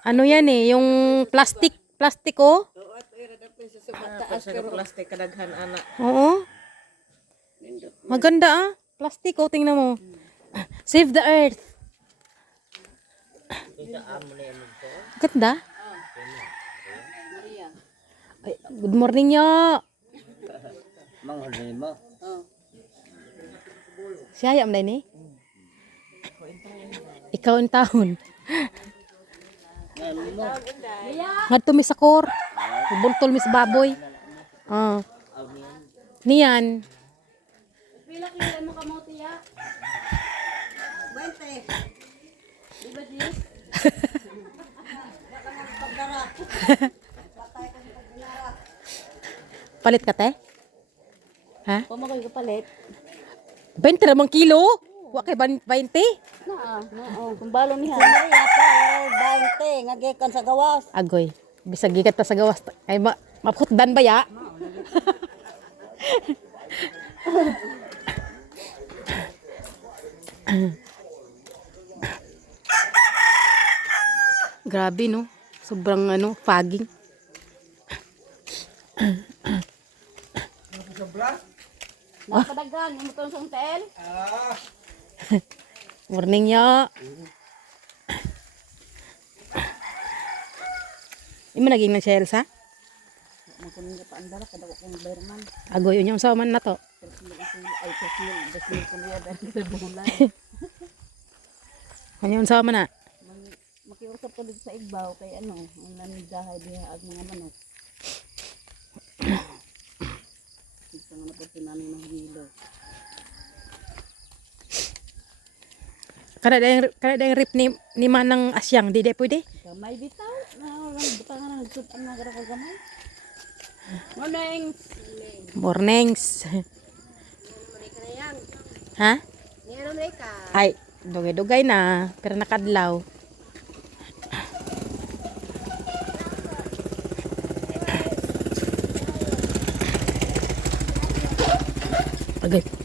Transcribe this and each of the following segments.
Ano yan eh, yung plastic, plastic oh. Taas pero plastic kadaghan ana. Oo. Maganda ah. Plastic oh, tingnan mo. Save the earth. Ganda. Ay, good morning yo. Manghuli mo. Siya ayam na ni. Ikaw ang taon. Ngadto mi sa kor. Buntol mi sa baboy. Ah. Niyan. Palit ka te? Ha? Pamagoy ka palit. 20 ramang kilo? Wa kay ban- 20? Na, oo, kung balo niya. Maria pa, oray 20 nga gikan sa gawas. Agoy. Bisag gikat ta sa gawas. Ay ma maputdan ba ya? Grabe no. Sobrang ano, fogging. Nakadagan, yung mutong sang tel. Morning ya. Imo naging ng kung bayraman. Agoy yun yung sauman na to. Sa. Ano yung sauman na? Makiusap ko dito sa igbaw kay ano, ang nanidahay diha ang mga manok. Isa nga na po sinanay ng hilo. Kada dayang kada dayang rip ni ni manang asyang di day pwede. Gamay bitaw. Na lang butang nga nagsud ang nagara ko gamay. Morning. Mornings. ha? Ay, dugay-dugay na. Pero nakadlaw. Agay.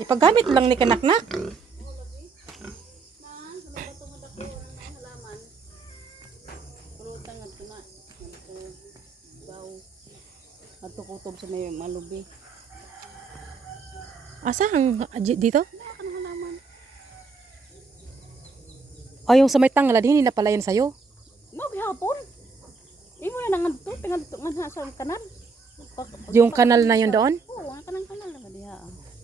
Ipagamit lang ni kanaknak. Na. Ito kutob sa may malubi. Asa ang di- dito? Wala ka ng halaman. O yung sa may tanglad, hindi na pala yan sa'yo. Mo gihapon. Imo yan ang adto, tingad to nga sa kanal. Yung kanal na yun doon. Oo, kanang kanal na diha.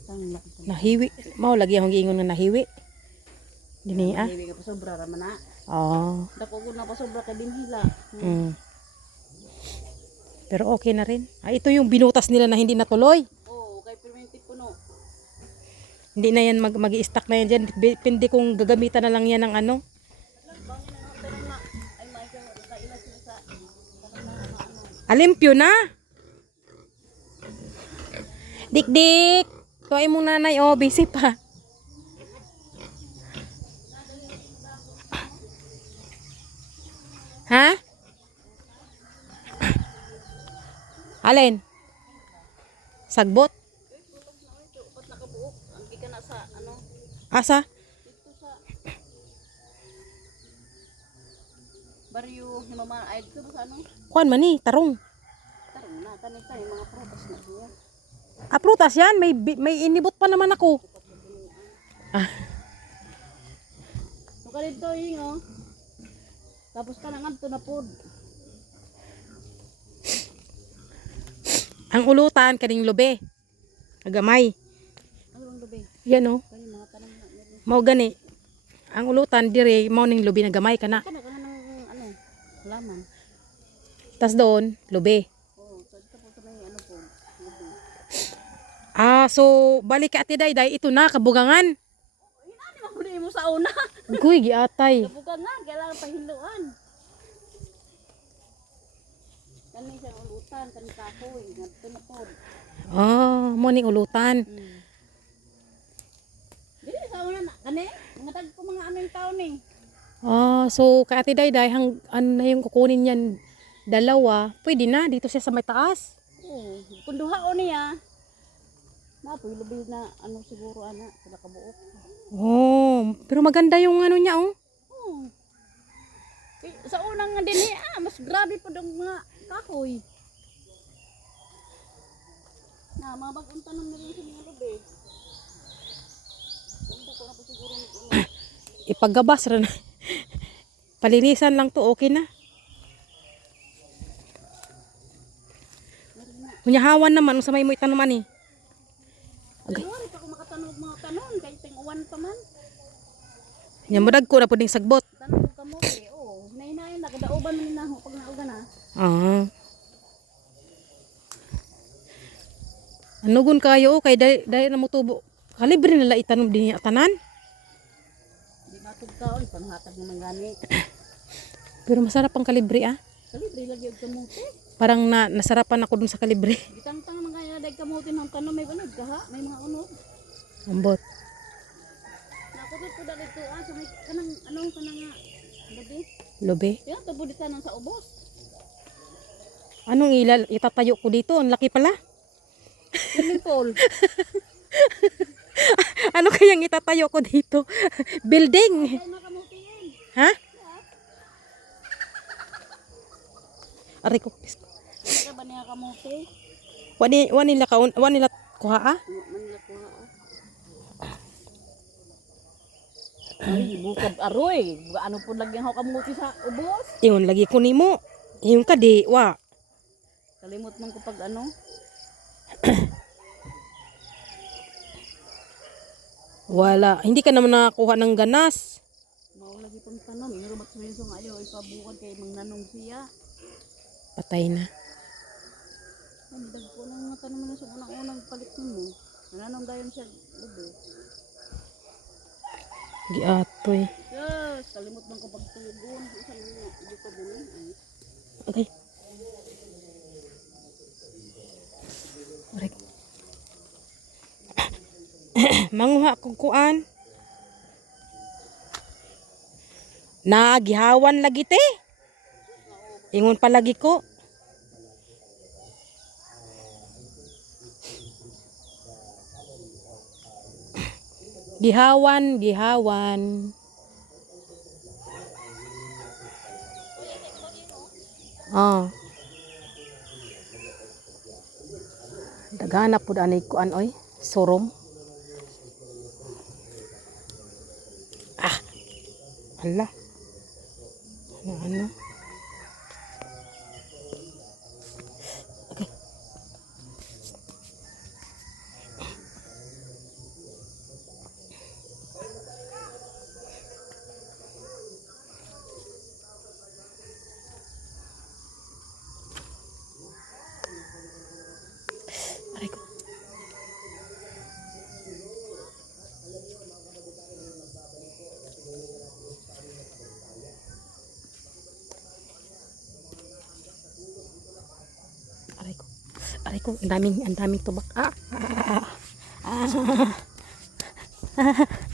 Tang laki. Nahiwi. Mao lagi akong giingon nga nahiwi. Dini ah. Hindi ka pa sobra ra man na. Oh. Dako ko na pa sobra kay dinhila. Mm. Pero okay na rin. Ah, ito yung binutas nila na hindi natuloy. Oo, kay permanente puno. Hindi na yan mag mag stack na yan dyan. Bi- Pindi kong gagamitan na lang yan ng ano. Alimpyo na. Dik-dik. Tuwain mong nanay. Oh, busy pa. Ha? Alin? Sagbot? Asa? dito sa baryo ay dito ba sa ano? Kuan man ni, tarong. Tarong na tanim tayo mga prutas na siya. Ah, prutas yan. May, may inibot pa naman ako. Ah, So ka dito yung oh. Tapos ka nang adto na pod. ang ulutan, kaning lube. Agamay. Ano ang lubi? Yan oh. Na. Mao gani. Ang ulutan, dire, mao ning lube na gamay ka na. Kana ka ng ano, laman. Tas doon, lube. Oo, so dito po sa may ano po. lubi. Ah, so, balik ka ati day, ito na, kabugangan. Hinani mahuli mo sa una. Guy, giatay. Kabukan nga, kailangan pahiluan. Kani siya ulutan, kani kahoy, ngadto na pod. Ah, mo ning ulutan. Hmm. Dili sa una na, kani, mga tag ko mga ano yung tao ni. Ah, so, kay ati day, day, hang, ano na yung kukunin yan, dalawa, pwede na, dito siya sa may taas. Oo, kung duha o niya, na po lubi na ano siguro ana, sila kabuok. Oh, pero maganda yung ano niya, oh. Oo. Eh, Sa unang nga din eh, ah, mas grabe pa dong mga kahoy. Na, mga bagong tanong na rin sa mga lubi. Ganda ko na po siguro nito. ano. Ipagabas rin. Palinisan lang to, okay na. Kunyahawan naman, sa may mo itanuman eh. Okay. Ay, pa ko makatanong mga tanon, kahit ting uwan pa man. Mo ko na puding sagbot. Tanong ka mo eh, oo. Hinayin na, kadauban mo na pag nauga na. Ah. Anugon kayo, kay dahil, dahil na mo tubo. Kalibre nila itanom din yung tanan. Di matog ka, oy, panghatag naman gani. Pero masarap ang kalibre ah. Kalibre lagi yung kamuti. Parang na, nasarapan ako dun sa kalibre. Gitang-tang kaya dahil kamuti ng tanom, may unod ka ha, may mga unod. Ambot. Nakutod ko dali ito, ah, sa may kanang, anong kanang nga, gabi. Lobe. Yan, tabuditan ng sa ubos. Anong ilal itatayo ko dito? Ang laki pala. Swimming pool. ano kayang itatayo ko dito? Building. Ha? Aray ko. pis- Kaya ba niya kamuti? Wani, wani nila kaun, wani nila kuha ah. Manila ko ha. Ay, bukad aroy. Ano po lagyan ako kamuti sa ubos? Iyon lagi ko nimo. Iyon ka di, wa. Kalimot man ko pag ano. Wala. Hindi ka naman nakakuha ng ganas. Mao lagi pang tanom. Sa minso nga ayaw, ipabukad kay mang nanong siya. Patay na. Tanong na sa unang-unang palit mo. Nananong dayon siya. Lubi. Giatoy. Yes, kalimot man ko pagtugon. Isang hindi ko bunin. Ay, Okay. Ko. Manguha kong kuan. Nagihawan lagi te. Ingon pa lagi ko. Gihawan, gihawan. Oh. Dagana pud anay kuan oy, surom. Ah. Ala. Ano ano? Aray ko, ang daming, ang daming tubak. Ah! ah, ah, ah.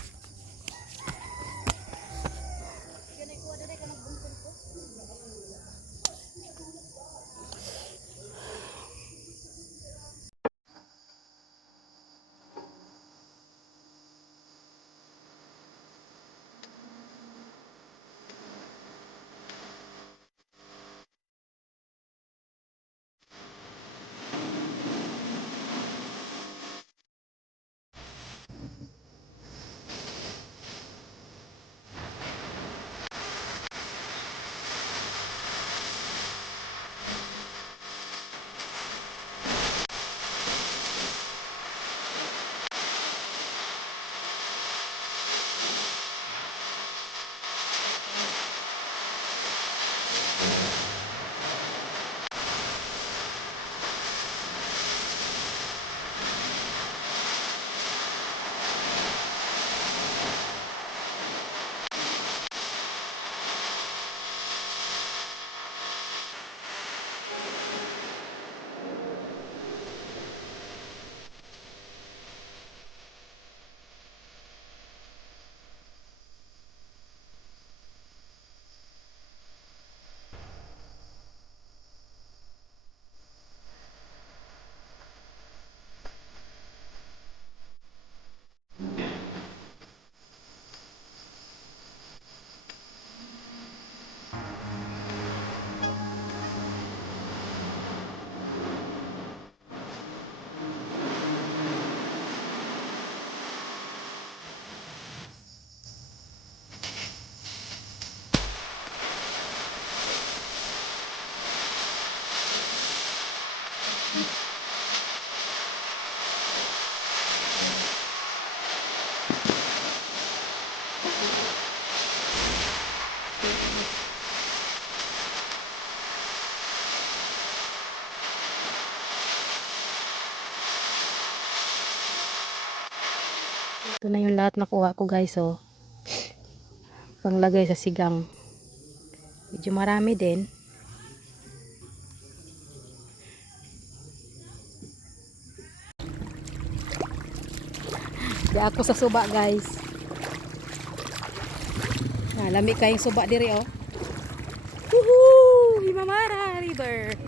Ito na yung lahat nakuha ko guys oh. Panglagay sa sigang. Medyo marami din. Di ako sa suba guys. Ah, lami kayong suba diri oh. Woohoo! Himamara River.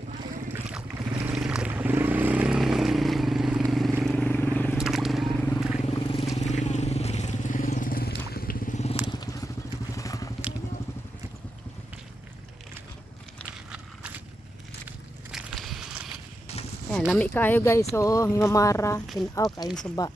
Ayan, lami kayo guys. So, himamara. Tinaw kayong suba.